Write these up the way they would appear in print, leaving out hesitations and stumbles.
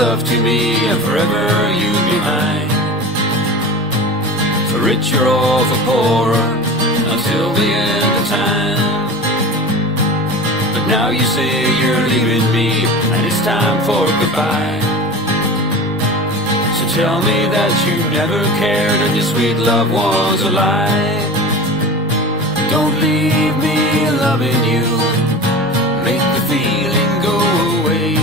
love to me, and forever you be mine. For rich or all for poorer, until the end of time. But now you say you're leaving me, and it's time for goodbye. So tell me that you never cared, and your sweet love was a lie. Don't leave me loving you, make the feeling go away.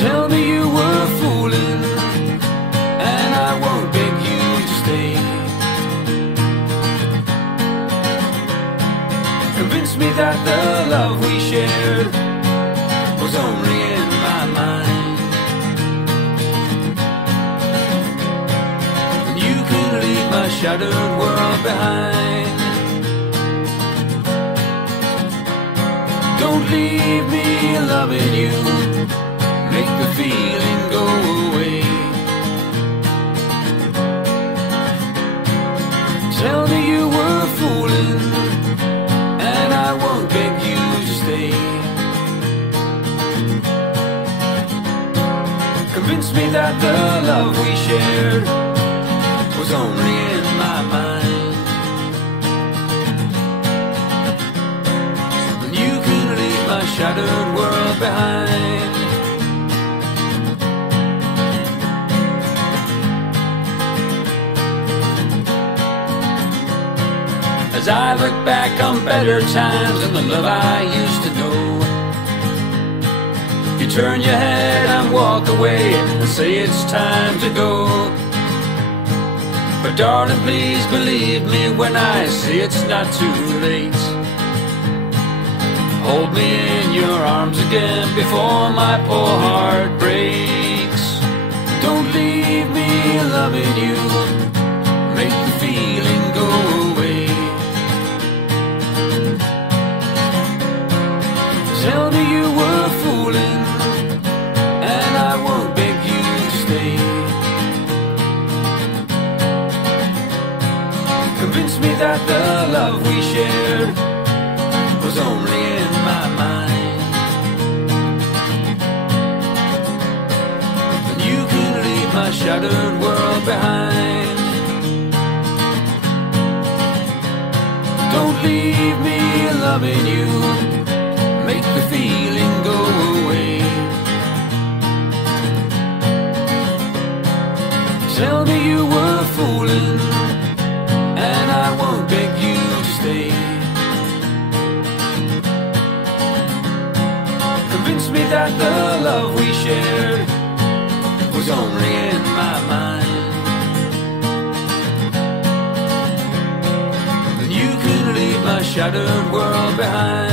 Tell me you were fooling, and I won't beg you to stay. Convince me that the love we shared was only in my mind. And you can leave my shattered world behind. Don't leave me loving you, make the feeling go away. Tell me you were fooling, and I won't beg you to stay. Convince me that the love we shared was only in my mind. And you can leave my shattered world behind. As I look back on better times and the love I used to know, you turn your head and walk away and say it's time to go. But darling, please believe me when I say it's not too late. Hold me in your arms again before my poor heart breaks. Don't leave me loving you, make the feeling go away. Tell me you were fooling, and I won't beg you to stay. Convince me that the love we shared was only in my mind. And you can leave my shattered world behind. Don't leave me loving you, make the feeling go away. Tell me you were fooling, and I won't beg you to stay. Convince me that the love we shared was only in my mind. And you can leave my shattered world behind.